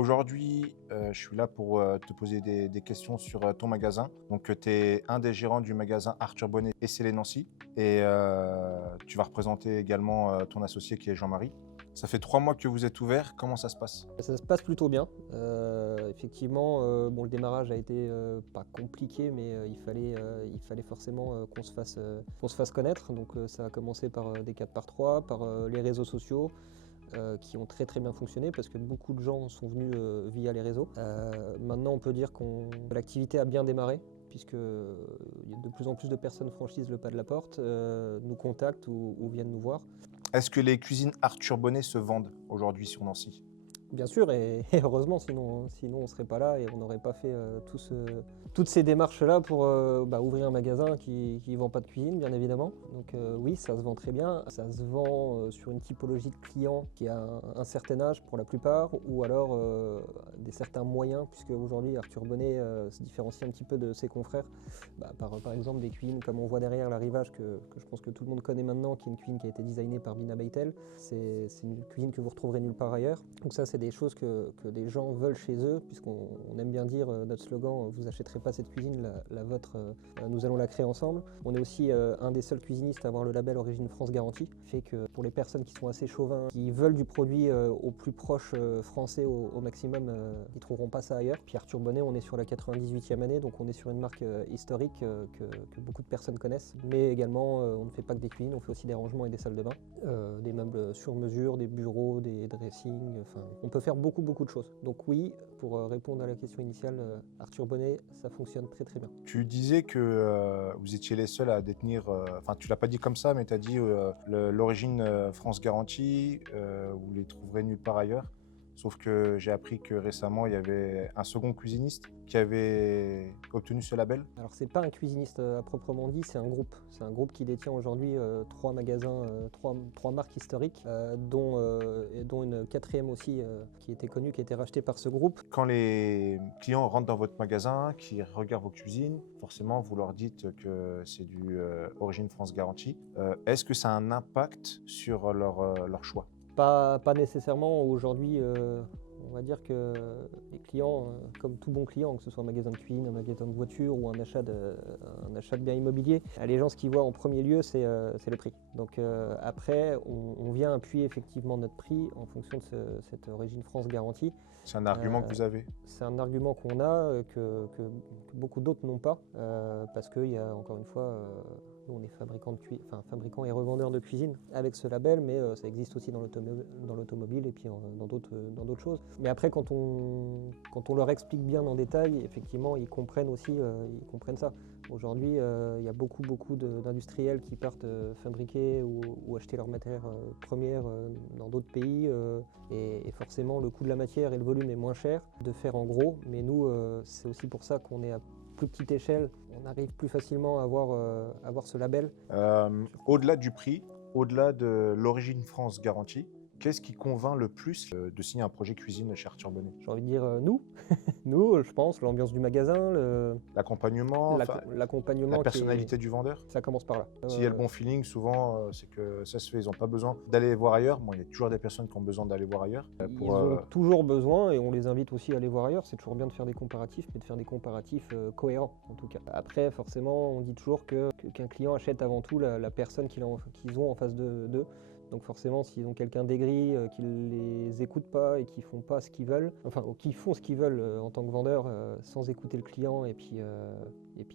Aujourd'hui, je suis là pour te poser des questions sur ton magasin. Donc, tu es un des gérants du magasin Arthur Bonnet et Célé Nancy. Et tu vas représenter également ton associé qui est Jean-Marie. Ça fait 3 mois que vous êtes ouvert. Comment ça se passe? Ça se passe plutôt bien. Effectivement, bon, le démarrage a été pas compliqué, mais il fallait forcément qu'on se fasse connaître. Donc ça a commencé par des 4x3, par les réseaux sociaux qui ont très très bien fonctionné parce que beaucoup de gens sont venus via les réseaux. Maintenant, on peut dire que l'activité a bien démarré puisque de plus en plus de personnes franchissent le pas de la porte, nous contactent ou viennent nous voir. Est-ce que les cuisines Arthur Bonnet se vendent aujourd'hui sur Nancy? Bien sûr, et heureusement, sinon on ne serait pas là et on n'aurait pas fait toutes ces démarches-là pour ouvrir un magasin qui ne vend pas de cuisine, bien évidemment. Donc oui, ça se vend très bien. Ça se vend sur une typologie de clients qui a un certain âge pour la plupart, ou alors des certains moyens, puisque aujourd'hui Arthur Bonnet se différencie un petit peu de ses confrères par exemple des cuisines comme on voit derrière l'arrivage que je pense que tout le monde connaît maintenant, qui est une cuisine qui a été designée par Bina Beitel. C'est une cuisine que vous retrouverez nulle part ailleurs. Donc ça, c'est des choses que des gens veulent chez eux, puisqu'on aime bien dire notre slogan « Vous achèterez pas cette cuisine, la vôtre, nous allons la créer ensemble ». On est aussi un des seuls cuisinistes à avoir le label Origine France Garantie, fait que pour les personnes qui sont assez chauvins, qui veulent du produit au plus proche français au maximum, ils ne trouveront pas ça ailleurs. Puis Arthur Bonnet, on est sur la 98e année, donc on est sur une marque historique que beaucoup de personnes connaissent. Mais également, on ne fait pas que des cuisines, on fait aussi des rangements et des salles de bain, des meubles sur mesure, des bureaux, des dressings, enfin, on peut faire beaucoup de choses. Donc oui, pour répondre à la question initiale, Arthur Bonnet, ça fonctionne très très bien. Tu disais que vous étiez les seuls à détenir, enfin tu l'as pas dit comme ça, mais tu as dit l'origine France Garantie, vous les trouverez nulle part ailleurs. Sauf que j'ai appris que récemment, il y avait un second cuisiniste qui avait obtenu ce label. Alors c'est pas un cuisiniste à proprement dit, c'est un groupe. C'est un groupe qui détient aujourd'hui 3 magasins, 3 marques historiques, dont une quatrième aussi qui était connue, qui a été rachetée par ce groupe. Quand les clients rentrent dans votre magasin, qui regardent vos cuisines, forcément, vous leur dites que c'est du Origine France Garantie. Est-ce que ça a un impact sur leur choix? Pas nécessairement. Aujourd'hui, on va dire que les clients, comme tout bon client, que ce soit un magasin de cuisine, un magasin de voiture ou un achat de biens immobiliers, les gens, ce qu'ils voient en premier lieu, c'est le prix. Donc après, on vient appuyer effectivement notre prix en fonction de cette Origine France Garantie. C'est un argument que vous avez? C'est un argument qu'on a, que beaucoup d'autres n'ont pas, parce qu'il y a encore une fois, nous on est fabricant et revendeur de cuisine avec ce label, mais ça existe aussi dans l'automobile et puis dans d'autres choses. Mais après, quand on leur explique bien en détail, effectivement, ils comprennent aussi, ils comprennent ça. Aujourd'hui, il y a beaucoup d'industriels qui partent fabriquer ou acheter leur matière première dans d'autres pays, et forcément le coût de la matière et le volume est moins cher de faire en gros, mais nous, c'est aussi pour ça qu'on est à plus petite échelle, on arrive plus facilement à avoir ce label. Au-delà du prix, au-delà de l'Origine France Garantie, qu'est-ce qui convainc le plus de signer un projet cuisine chez Arthur Bonnet? J'ai envie de dire nous, nous, je pense, l'ambiance du magasin, L'accompagnement, l'accompagnement, la personnalité du vendeur? ça commence par là. S'il y a le bon feeling, souvent, c'est que ça se fait. Ils n'ont pas besoin d'aller voir ailleurs. Bon, il y a toujours des personnes qui ont besoin d'aller voir ailleurs. Ils ont toujours besoin, et on les invite aussi à aller voir ailleurs. C'est toujours bien de faire des comparatifs, mais de faire des comparatifs cohérents, en tout cas. Après, forcément, on dit toujours qu'un client achète avant tout la personne qu'ils ont en face d'eux. Donc forcément, s'ils ont quelqu'un d'aigri, qui ne les écoute pas et qui font pas ce qu'ils veulent, enfin, ou qui font ce qu'ils veulent en tant que vendeur, sans écouter le client, et puis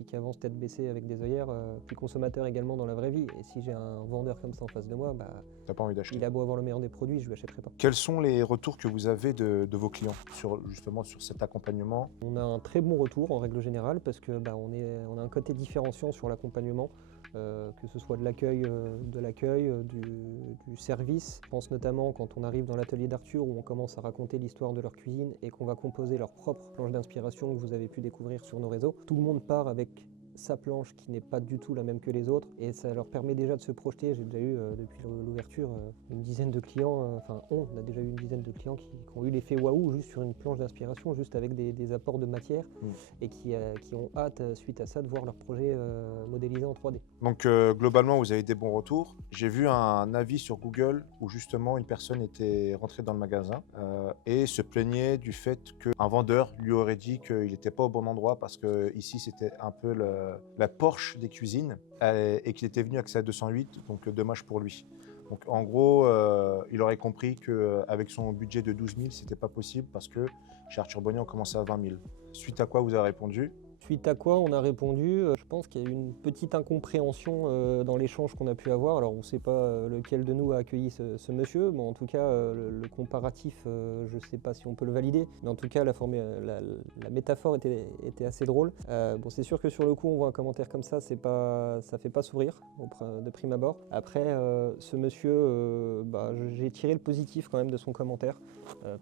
qui avance tête baissée avec des œillères, puis consommateur également dans la vraie vie. Et si j'ai un vendeur comme ça en face de moi, t'as pas envie d'acheter. il a beau avoir le meilleur des produits, je lui achèterai pas. Quels sont les retours que vous avez de vos clients justement sur cet accompagnement? On a un très bon retour en règle générale parce que on a un côté différenciant sur l'accompagnement, que ce soit de l'accueil, du service. Je pense notamment quand on arrive dans l'atelier d'Arthur où on commence à raconter l'histoire de leur cuisine et qu'on va composer leur propre planche d'inspiration que vous avez pu découvrir sur nos réseaux. Tout le monde part avec sa planche qui n'est pas du tout la même que les autres et ça leur permet déjà de se projeter. J'ai déjà eu depuis l'ouverture une dizaine de clients, on a déjà eu une dizaine de clients qui ont eu l'effet waouh juste sur une planche d'inspiration, juste avec des apports de matière et qui ont hâte suite à ça de voir leur projet modélisé en 3D. Donc globalement, vous avez des bons retours. J'ai vu un avis sur Google où justement une personne était rentrée dans le magasin et se plaignait du fait qu'un vendeur lui aurait dit qu'il n'était pas au bon endroit parce que ici c'était un peu la Porsche des cuisines et qu'il était venu avec sa 208, donc dommage pour lui. Donc en gros, il aurait compris qu'avec son budget de 12 000, c'était pas possible parce que chez Arthur Bonnet, on commençait à 20 000. Suite à quoi vous avez répondu? Suite à quoi on a répondu, je pense qu'il y a eu une petite incompréhension dans l'échange qu'on a pu avoir. Alors on ne sait pas lequel de nous a accueilli ce monsieur, mais en tout cas le comparatif, je ne sais pas si on peut le valider, mais en tout cas la métaphore était assez drôle. Bon, c'est sûr que sur le coup on voit un commentaire comme ça, ça ne fait pas sourire de prime abord. Après ce monsieur, j'ai tiré le positif quand même de son commentaire,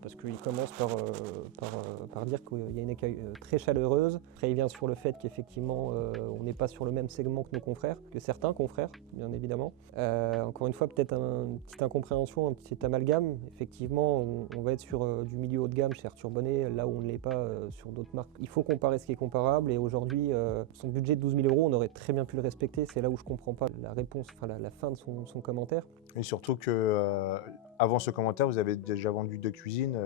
parce qu'il commence par dire qu'il y a une accueil très chaleureuse. Après il vient sur le fait qu'effectivement on n'est pas sur le même segment que nos confrères, que certains confrères bien évidemment. Encore une fois peut-être une petite incompréhension, un petit amalgame. Effectivement on va être sur du milieu haut de gamme chez Arthur Bonnet, là où on ne l'est pas sur d'autres marques. Il faut comparer ce qui est comparable et aujourd'hui son budget de 12 000 €, on aurait très bien pu le respecter. C'est là où je ne comprends pas la réponse, la fin de son commentaire. Et surtout que avant ce commentaire, vous avez déjà vendu deux cuisines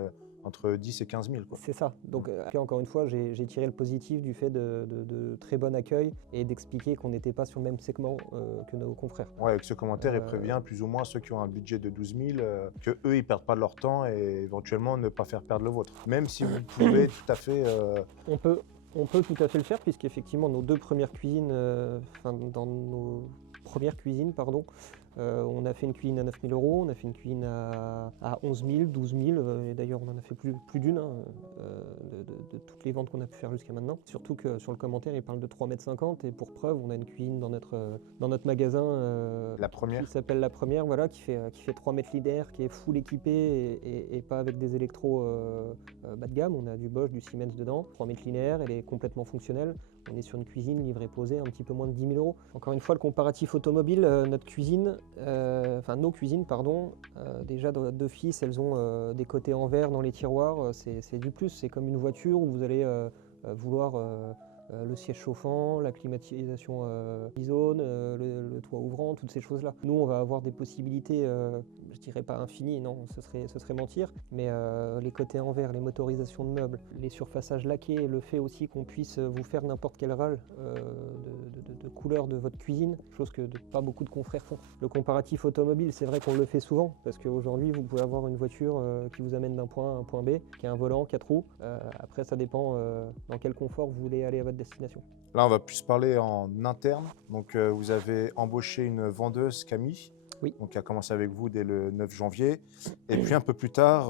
entre 10 et 15 000. C'est ça. Donc encore une fois, j'ai tiré le positif du fait de très bon accueil et d'expliquer qu'on n'était pas sur le même segment que nos confrères. Ouais, avec ce commentaire, il prévient plus ou moins ceux qui ont un budget de 12 000 que eux, ils perdent pas leur temps et éventuellement ne pas faire perdre le vôtre. Même si vous pouvez tout à fait... On peut tout à fait le faire puisqu'effectivement nos deux premières cuisines, dans nos premières cuisines, pardon, on a fait une cuisine à 9 000 €, on a fait une cuisine à 11 000, 12 000, et d'ailleurs on en a fait plus d'une de toutes les ventes qu'on a pu faire jusqu'à maintenant. Surtout que sur le commentaire il parle de 3,50 m et pour preuve on a une cuisine dans notre magasin la première. Qui s'appelle La Première, voilà, qui fait 3 mètres linéaires, qui est full équipée et pas avec des électros bas de gamme. On a du Bosch, du Siemens dedans, 3 mètres linéaires, elle est complètement fonctionnelle. On est sur une cuisine livrée posée un petit peu moins de 10 000 €. Encore une fois, le comparatif automobile, nos cuisines, pardon, déjà d'office, elles ont des côtés en verre dans les tiroirs, c'est du plus. C'est comme une voiture où vous allez vouloir le siège chauffant, la climatisation zone, le toit ouvrant, toutes ces choses-là. Nous, on va avoir des possibilités, je dirais pas infinies, non, ce serait mentir, mais les côtés en verre, les motorisations de meubles, les surfaçages laqués, le fait aussi qu'on puisse vous faire n'importe quel râle de couleur de votre cuisine, chose que pas beaucoup de confrères font. Le comparatif automobile, c'est vrai qu'on le fait souvent, parce qu'aujourd'hui, vous pouvez avoir une voiture qui vous amène d'un point A à un point B, qui a un volant, 4 roues. Après, ça dépend dans quel confort vous voulez aller à votre destination. Là, on va plus parler en interne. Donc, vous avez embauché une vendeuse, Camille, oui. Donc, qui a commencé avec vous dès le 9 janvier. Et puis, un peu plus tard,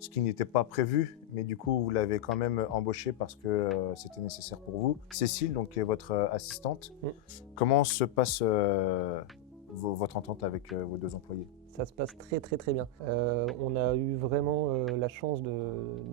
ce qui n'était pas prévu, mais du coup, vous l'avez quand même embauchée parce que c'était nécessaire pour vous. Cécile, donc, qui est votre assistante. Comment se passe votre entente avec vos deux employés? Ça se passe très très bien. On a eu vraiment la chance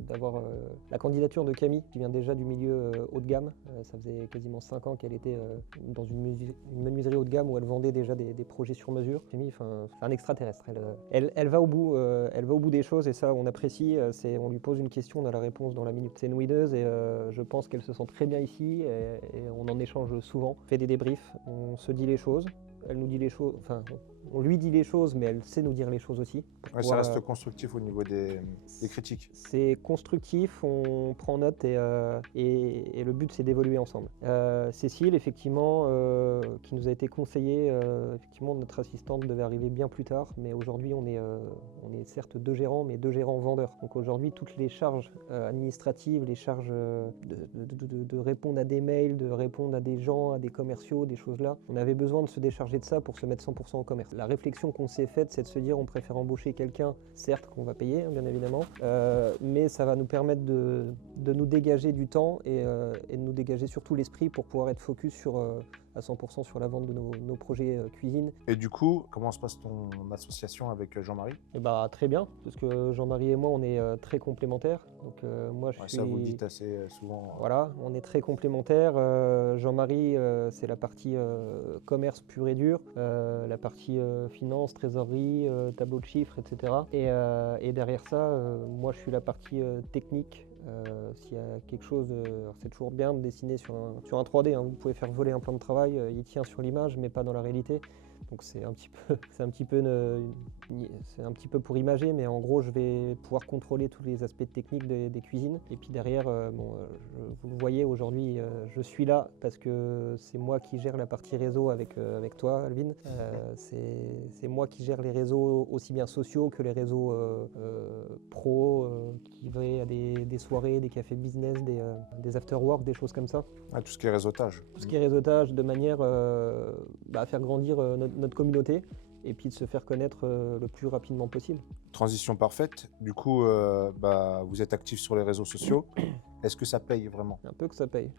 d'avoir la candidature de Camille, qui vient déjà du milieu haut de gamme. Ça faisait quasiment 5 ans qu'elle était dans une menuiserie haut de gamme où elle vendait déjà des projets sur mesure. Camille, c'est un extraterrestre. Elle va au bout des choses et ça, on apprécie. On lui pose une question, on a la réponse dans la minute. C'est une winneuse et je pense qu'elle se sent très bien ici et on en échange souvent. On fait des débriefs, on se dit les choses. Elle nous dit les choses, on lui dit les choses, mais elle sait nous dire les choses aussi. Ouais, ça reste constructif au niveau des critiques. C'est constructif, on prend note et le but c'est d'évoluer ensemble. Cécile, effectivement, qui nous a été conseillée, effectivement notre assistante devait arriver bien plus tard, mais aujourd'hui on est certes 2 gérants, mais 2 gérants vendeurs. Donc aujourd'hui toutes les charges administratives, les charges de répondre à des mails, de répondre à des gens, à des commerciaux, des choses là, on avait besoin de se décharger de ça pour se mettre 100% au commerce. La réflexion qu'on s'est faite, c'est de se dire on préfère embaucher quelqu'un, certes qu'on va payer bien évidemment, mais ça va nous permettre de nous dégager du temps et de nous dégager surtout l'esprit pour pouvoir être focus à 100% sur la vente de nos projets cuisine. Et du coup, comment se passe ton association avec Jean-Marie? Et bah très bien, parce que Jean-Marie et moi, on est très complémentaires. Donc moi, je Ouais, suis... ça, vous le dites assez souvent. Voilà, on est très complémentaires. Jean-Marie, c'est la partie commerce pur et dur, la partie finance, trésorerie, tableau de chiffres, etc. Et derrière ça, moi, je suis la partie technique. S'il y a quelque chose, alors c'est toujours bien de dessiner sur un 3D, hein. Vous pouvez faire voler un plan de travail, il tient sur l'image, mais pas dans la réalité. Donc c'est un petit peu, c'est un petit peu pour imager, mais en gros, je vais pouvoir contrôler tous les aspects techniques des cuisines. Et puis derrière, vous le voyez aujourd'hui, je suis là parce que c'est moi qui gère la partie réseau avec toi, Alvin. C'est moi qui gère les réseaux aussi bien sociaux que les réseaux pro, qui vont à des soirées, des cafés business, des after-work, des choses comme ça. Ah, tout ce qui est réseautage. Tout ce qui est réseautage de manière à faire grandir notre communauté et puis de se faire connaître le plus rapidement possible. Transition parfaite. Du coup, vous êtes actif sur les réseaux sociaux. Est-ce que ça paye vraiment? Un peu que ça paye.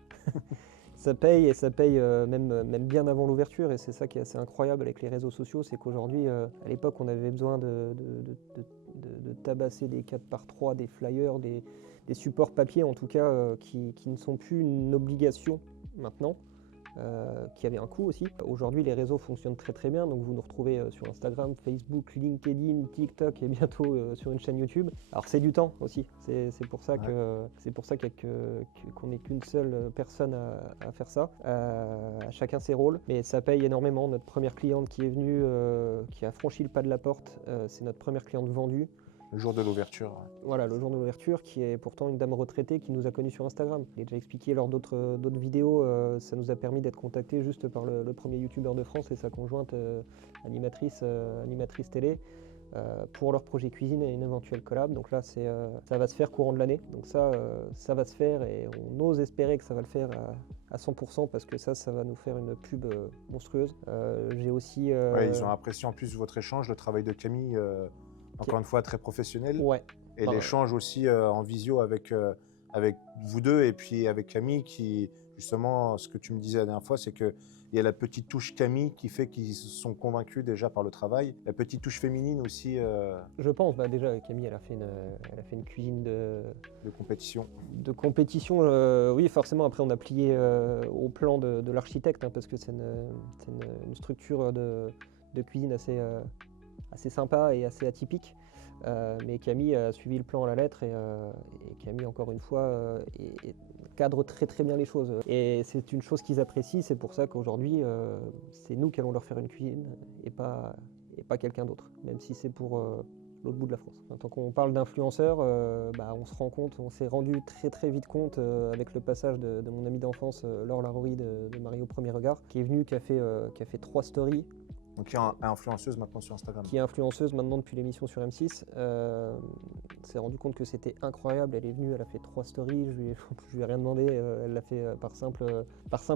Ça paye et ça paye même bien avant l'ouverture, et c'est ça qui est assez incroyable avec les réseaux sociaux, c'est qu'aujourd'hui, à l'époque, on avait besoin de tabasser des 4x3, des flyers, des supports papier en tout cas, qui ne sont plus une obligation maintenant. Qui avait un coût aussi. Aujourd'hui, les réseaux fonctionnent très très bien, donc vous nous retrouvez sur Instagram, Facebook, LinkedIn, TikTok et bientôt sur une chaîne YouTube. Alors c'est du temps aussi, c'est pour ça qu'on n'est qu'une seule personne à faire ça. Chacun ses rôles, mais ça paye énormément. Notre première cliente qui est venue, qui a franchi le pas de la porte, c'est notre première cliente vendue. Le jour de l'ouverture. Voilà, le jour de l'ouverture, qui est pourtant une dame retraitée qui nous a connus sur Instagram. Je l'ai déjà expliqué lors d'autres vidéos, ça nous a permis d'être contactés juste par le premier youtubeur de France et sa conjointe animatrice télé pour leur projet cuisine et une éventuelle collab. Donc là, ça va se faire courant de l'année. Donc ça va se faire et on ose espérer que ça va le faire à 100% parce que ça va nous faire une pub monstrueuse. J'ai aussi... Ouais, ils ont apprécié en plus votre échange, le travail de Camille. Encore une fois, très professionnel. Ouais. Et l'échange aussi en visio avec vous deux et puis avec Camille qui, justement, ce que tu me disais la dernière fois, c'est qu'il y a la petite touche Camille qui fait qu'ils sont convaincus déjà par le travail. La petite touche féminine aussi. Je pense, déjà Camille, elle a fait une cuisine de compétition. De compétition, oui, forcément. Après, on a plié au plan de l'architecte, hein, parce que c'est une structure de cuisine assez sympa et assez atypique, mais Camille a suivi le plan à la lettre et Camille, encore une fois, cadre très très bien les choses. Et c'est une chose qu'ils apprécient, c'est pour ça qu'aujourd'hui, c'est nous qui allons leur faire une cuisine et pas quelqu'un d'autre, même si c'est pour l'autre bout de la France. Tant qu'on parle d'influenceurs, on se rend compte, on s'est rendu très très vite compte avec le passage de mon ami d'enfance, Laure Laroui de Marie au premier regard, qui est venue, qui a fait 3 stories. Donc qui est influenceuse maintenant sur Instagram. Qui est influenceuse maintenant depuis l'émission sur M6. S'est rendu compte que c'était incroyable. Elle est venue, elle a fait 3 stories. Je lui ai rien demandé. Elle l'a fait par simple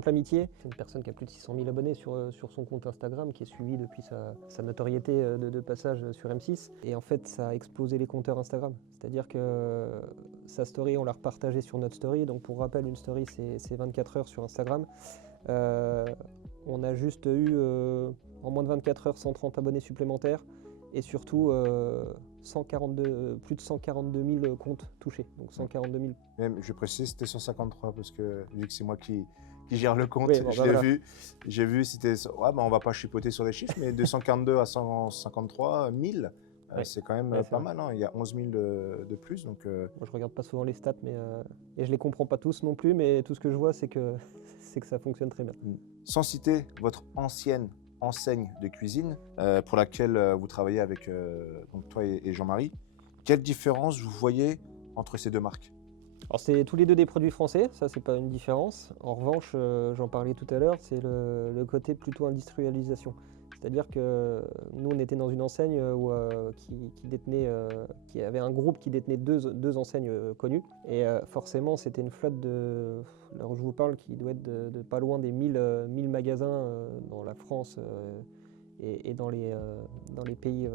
amitié. C'est une personne qui a plus de 600 000 abonnés sur son compte Instagram, qui est suivi depuis sa notoriété de passage sur M6. Et en fait, ça a explosé les compteurs Instagram. C'est-à-dire que sa story, on l'a repartagée sur notre story. Donc pour rappel, une story, c'est 24 heures sur Instagram. On a juste eu en moins de 24 heures 130 abonnés supplémentaires et surtout plus de 142 000 comptes touchés. Donc 142 000. Même, je précise, c'était 153 parce que vu que c'est moi qui gère le compte, oui, bon, je l'ai vu. J'ai vu, c'était... Ouais, on va pas chipoter sur les chiffres, mais de 142 à 153 000, c'est quand même pas mal. Hein. Il y a 11 000 de plus. Donc, Moi, je regarde pas souvent les stats, et je les comprends pas tous non plus, mais tout ce que je vois, c'est que ça fonctionne très bien. Sans citer votre ancienne enseigne de cuisine pour laquelle vous travaillez avec donc toi et Jean-Marie, quelle différence vous voyez entre ces deux marques? Alors c'est tous les deux des produits français, ça c'est pas une différence. En revanche, j'en parlais tout à l'heure, c'est le côté plutôt industrialisation. C'est-à-dire que nous, on était dans une enseigne qui avait un groupe qui détenait deux enseignes connues. Et forcément, c'était une flotte de, là où je vous parle, qui doit être de pas loin des 1000 magasins dans la France et dans les pays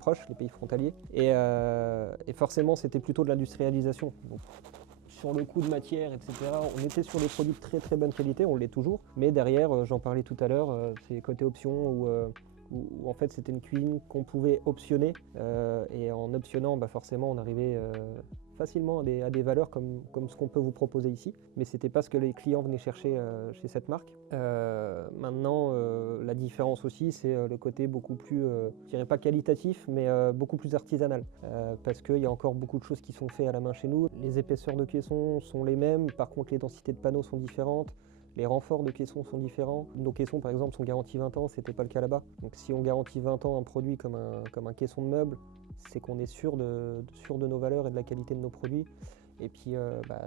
proches, les pays frontaliers. Et forcément, c'était plutôt de l'industrialisation. sur le coût de matière, etc. On était sur des produits de très très bonne qualité, on l'est toujours. Mais derrière, j'en parlais tout à l'heure, c'est côté option où en fait c'était une cuisine qu'on pouvait optionner. Et en optionnant, forcément, on arrivait facilement à des valeurs comme ce qu'on peut vous proposer ici. Mais c'était pas ce que les clients venaient chercher chez cette marque. Maintenant, la différence aussi, c'est le côté beaucoup plus, je dirais pas qualitatif, mais beaucoup plus artisanal. Parce qu'il y a encore beaucoup de choses qui sont faites à la main chez nous. Les épaisseurs de caissons sont les mêmes, par contre les densités de panneaux sont différentes. Les renforts de caissons sont différents. Nos caissons, par exemple, sont garantis 20 ans, ce n'était pas le cas là-bas. Donc si on garantit 20 ans un produit comme un caisson de meuble, c'est qu'on est sûr de nos valeurs et de la qualité de nos produits. Et puis,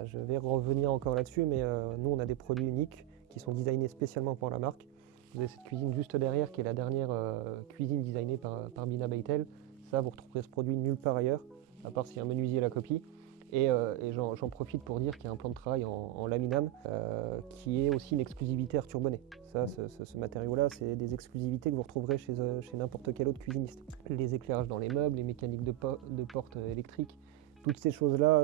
je vais revenir encore là-dessus, mais nous, on a des produits uniques qui sont designés spécialement pour la marque. Vous avez cette cuisine juste derrière, qui est la dernière cuisine designée par Bina Beitel. Ça, vous retrouverez ce produit nulle part ailleurs, à part si un menuisier la copie. Et j'en profite pour dire qu'il y a un plan de travail en laminam qui est aussi une exclusivité Arthur Bonnet. Ça, ce matériau-là, c'est des exclusivités que vous retrouverez chez n'importe quel autre cuisiniste. Les éclairages dans les meubles, les mécaniques de portes électriques, toutes ces choses-là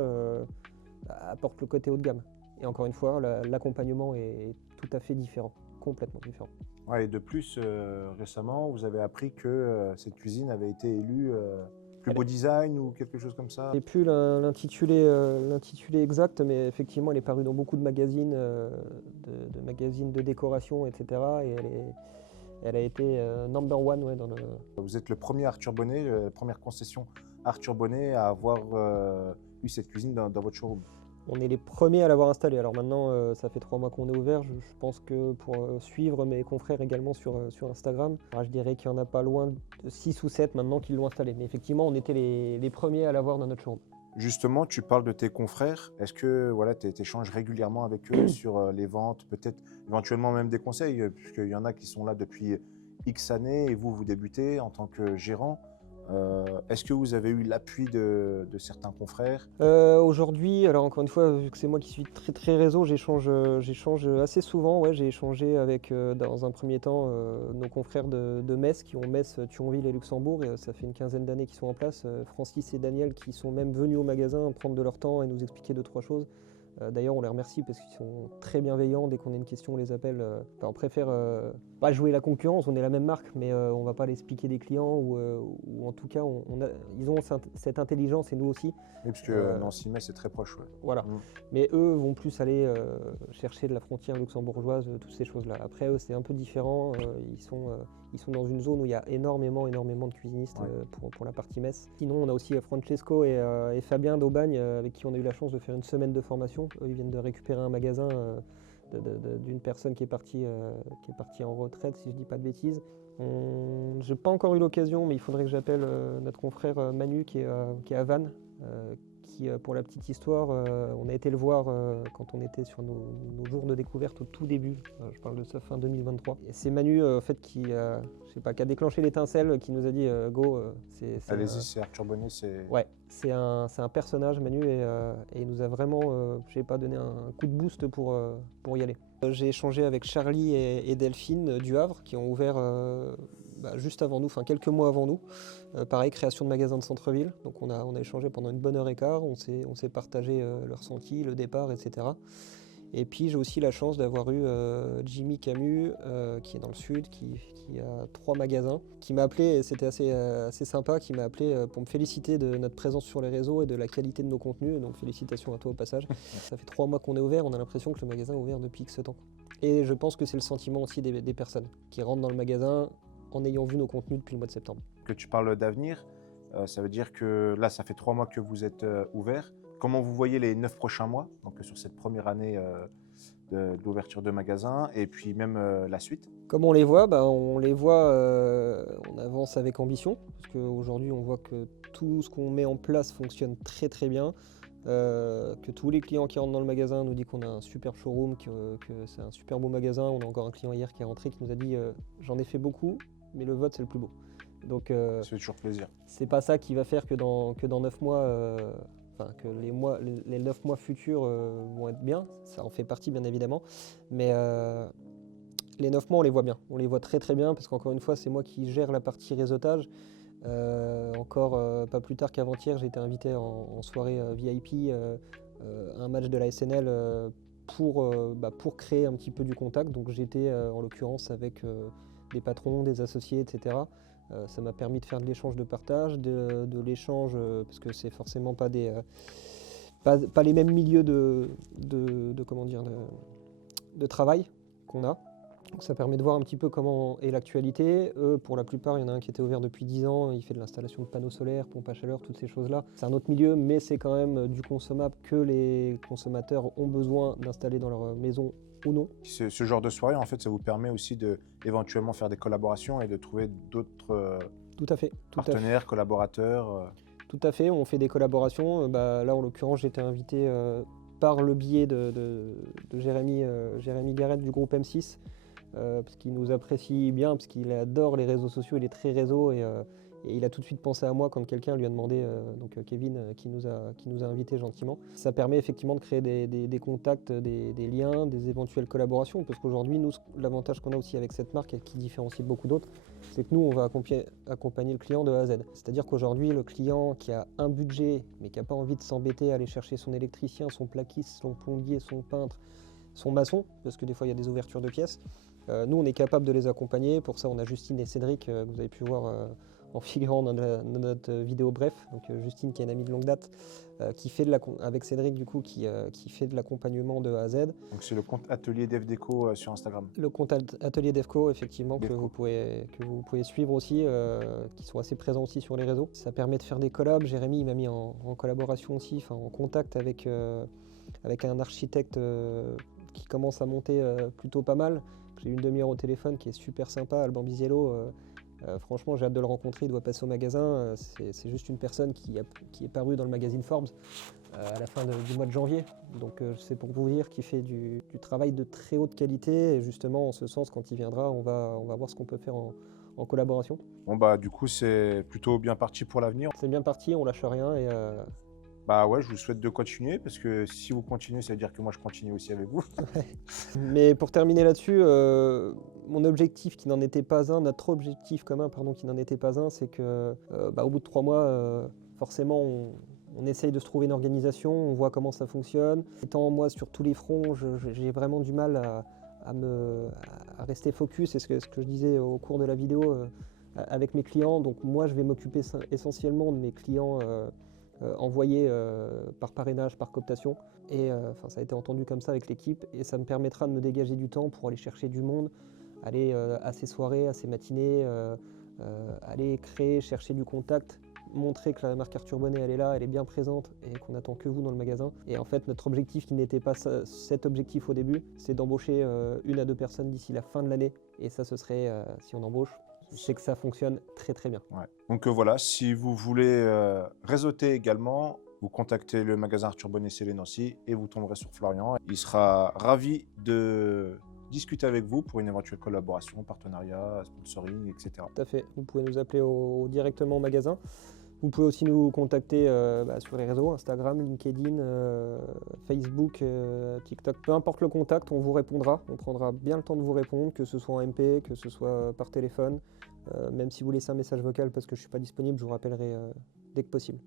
apportent le côté haut de gamme. Et encore une fois, l'accompagnement est tout à fait différent, complètement différent. Ouais, et de plus, récemment, vous avez appris que cette cuisine avait été élue plus beau design ou quelque chose comme ça. Je n'ai plus l'intitulé exact, mais effectivement, elle est parue dans beaucoup de magazines, de magazines de décoration, etc. Et elle a été number one. Ouais, Vous êtes le premier Arthur Bonnet, la première concession Arthur Bonnet à avoir eu cette cuisine dans votre showroom. On est les premiers à l'avoir installée. Alors maintenant, ça fait 3 mois qu'on est ouvert. Je pense que pour suivre mes confrères également sur Instagram, je dirais qu'il y en a pas loin de 6 ou 7 maintenant qui l'ont installé. Mais effectivement, on était les premiers à l'avoir dans notre showroom. Justement, tu parles de tes confrères. Est-ce que tu échanges régulièrement avec eux sur les ventes, peut-être éventuellement même des conseils, puisqu'il y en a qui sont là depuis X années et vous débutez en tant que gérant. Est-ce que vous avez eu l'appui de certains confrères? Aujourd'hui, alors encore une fois, vu que c'est moi qui suis très très réseau, j'échange assez souvent. Ouais, j'ai échangé avec, dans un premier temps, nos confrères de Metz, qui ont Metz, Thionville et Luxembourg, et ça fait une quinzaine d'années qu'ils sont en place. Francis et Daniel qui sont même venus au magasin prendre de leur temps et nous expliquer 2-3 choses. D'ailleurs, on les remercie parce qu'ils sont très bienveillants. Dès qu'on a une question, on les appelle. On préfère pas jouer la concurrence, on est la même marque, mais on va pas les expliquer des clients ou en tout cas, ils ont cette intelligence et nous aussi. Oui, parce que Nancy-Metz, c'est très proche. Ouais. Voilà. Mais eux vont plus aller chercher de la frontière luxembourgeoise, toutes ces choses-là. Après, eux, c'est un peu différent. Ils sont dans une zone où il y a énormément de cuisinistes pour la partie Metz. Sinon, on a aussi Francesco et Fabien d'Aubagne, avec qui on a eu la chance de faire une semaine de formation. Eux, ils viennent de récupérer un magasin d'une personne qui est partie en retraite, si je dis pas de bêtises. J'ai pas encore eu l'occasion, mais il faudrait que j'appelle notre confrère Manu qui est à Vannes, qui, pour la petite histoire, on a été le voir quand on était sur nos jours de découverte au tout début. Je parle de ça fin 2023. Et c'est Manu en fait qui a déclenché l'étincelle, qui nous a dit go. Allez-y, c'est Arthur Bonnet. Ouais, c'est un personnage, Manu, et il nous a vraiment, donné un coup de boost pour y aller. J'ai échangé avec Charlie et Delphine du Havre, qui ont ouvert juste avant nous, enfin quelques mois avant nous. Pareil, création de magasin de centre-ville. Donc on a échangé pendant une bonne heure et quart, on s'est partagé le ressenti, le départ, etc. Et puis j'ai aussi la chance d'avoir eu Jimmy Camus, qui est dans le sud, qui a 3 magasins, qui m'a appelé, et c'était assez sympa, qui m'a appelé pour me féliciter de notre présence sur les réseaux et de la qualité de nos contenus. Donc félicitations à toi au passage. Ça fait 3 mois qu'on est ouvert, on a l'impression que le magasin est ouvert depuis X temps. Et je pense que c'est le sentiment aussi des personnes qui rentrent dans le magasin en ayant vu nos contenus depuis le mois de septembre. Que tu parles d'avenir, ça veut dire que là, ça fait 3 mois que vous êtes ouvert. Comment vous voyez les 9 prochains mois, donc sur cette première année d'ouverture de magasin, et puis même la suite? Comment on les voit? On les voit, on avance avec ambition, parce qu'aujourd'hui on voit que tout ce qu'on met en place fonctionne très très bien, que tous les clients qui rentrent dans le magasin nous disent qu'on a un super showroom, que c'est un super beau magasin. On a encore un client hier qui est rentré qui nous a dit j'en ai fait beaucoup, mais le vote c'est le plus beau. Donc ça fait toujours plaisir. C'est pas ça qui va faire que dans 9 mois, que les 9 mois futurs vont être bien, ça en fait partie bien évidemment, mais les 9 mois on les voit bien, on les voit très très bien, parce qu'encore une fois c'est moi qui gère la partie réseautage. Pas plus tard qu'avant-hier, j'ai été invité en soirée VIP un match de la SNL pour créer un petit peu du contact. Donc j'étais en l'occurrence avec des patrons, des associés, etc. Ça m'a permis de faire de l'échange de partage, de l'échange, parce que c'est forcément pas pas les mêmes milieux comment dire, de travail qu'on a. Donc ça permet de voir un petit peu comment est l'actualité. Eux, pour la plupart, il y en a un qui était ouvert depuis 10 ans, il fait de l'installation de panneaux solaires, pompes à chaleur, toutes ces choses-là. C'est un autre milieu, mais c'est quand même du consommable que les consommateurs ont besoin d'installer dans leur maison ou non. Ce genre de soirée, en fait, ça vous permet aussi de éventuellement faire des collaborations et de trouver d'autres Tout à fait. partenaires, collaborateurs. Tout à fait, on fait des collaborations. Là, en l'occurrence, j'ai été invité par le biais de Jérémy Garrett du groupe M6, parce qu'il nous apprécie bien, parce qu'il adore les réseaux sociaux, il est très réseau, et il a tout de suite pensé à moi quand quelqu'un lui a demandé, donc Kevin, qui nous a invités gentiment. Ça permet effectivement de créer des contacts, des liens, des éventuelles collaborations, parce qu'aujourd'hui, nous, l'avantage qu'on a aussi avec cette marque, et qui différencie beaucoup d'autres, c'est que nous, on va accompagner le client de A à Z. C'est-à-dire qu'aujourd'hui, le client qui a un budget, mais qui n'a pas envie de s'embêter à aller chercher son électricien, son plaquiste, son plombier, son peintre, son maçon, parce que des fois, il y a des ouvertures de pièces, nous, on est capable de les accompagner. Pour ça, on a Justine et Cédric, que vous avez pu voir en figurant dans notre vidéo bref. Donc Justine, qui est une amie de longue date, qui fait avec Cédric, du coup, qui fait de l'accompagnement de A à Z. Donc c'est le compte Atelier Devdeco sur Instagram. Le compte Atelier Devco, effectivement, que vous pouvez suivre aussi, qui sont assez présents aussi sur les réseaux. Ça permet de faire des collabs. Jérémy, il m'a mis en collaboration aussi, en contact avec un architecte qui commence à monter plutôt pas mal. J'ai eu une demi-heure au téléphone, qui est super sympa, Alban Biziello. Franchement, j'ai hâte de le rencontrer, il doit passer au magasin. C'est juste une personne qui est parue dans le magazine Forbes à la fin du mois de janvier. Donc c'est pour vous dire qu'il fait du travail de très haute qualité. Et justement, en ce sens, quand il viendra, on va voir ce qu'on peut faire en collaboration. Bon, du coup, c'est plutôt bien parti pour l'avenir. C'est bien parti, on lâche rien. Et ouais, je vous souhaite de continuer, parce que si vous continuez, ça veut dire que moi, je continue aussi avec vous. Mais pour terminer là-dessus, mon objectif qui n'en était pas un, notre objectif commun, pardon, qui n'en était pas un, c'est que au bout de 3 mois, forcément, on essaye de se trouver une organisation, on voit comment ça fonctionne. Étant moi sur tous les fronts, j'ai vraiment du mal à rester focus, c'est ce que je disais au cours de la vidéo avec mes clients. Donc moi, je vais m'occuper essentiellement de mes clients envoyés par parrainage, par cooptation. Et ça a été entendu comme ça avec l'équipe, et ça me permettra de me dégager du temps pour aller chercher du monde, aller à ces soirées, à ces matinées, aller créer, chercher du contact, montrer que la marque Arthur Bonnet, elle est là, elle est bien présente, et qu'on n'attend que vous dans le magasin. Et en fait, notre objectif, qui n'était pas cet objectif au début, c'est d'embaucher 1 à 2 personnes d'ici la fin de l'année. Et ça, ce serait, si on embauche, je sais que ça fonctionne très très bien. Ouais. Donc voilà, si vous voulez réseauter également, vous contactez le magasin Arthur Bonnet Célé Nancy et vous tomberez sur Florian. Il sera ravi de discuter avec vous pour une éventuelle collaboration, partenariat, sponsoring, etc. Tout à fait. Vous pouvez nous appeler directement au magasin. Vous pouvez aussi nous contacter sur les réseaux, Instagram, LinkedIn, Facebook, TikTok. Peu importe le contact, on vous répondra. On prendra bien le temps de vous répondre, que ce soit en MP, que ce soit par téléphone. Même si vous laissez un message vocal parce que je ne suis pas disponible, je vous rappellerai dès que possible.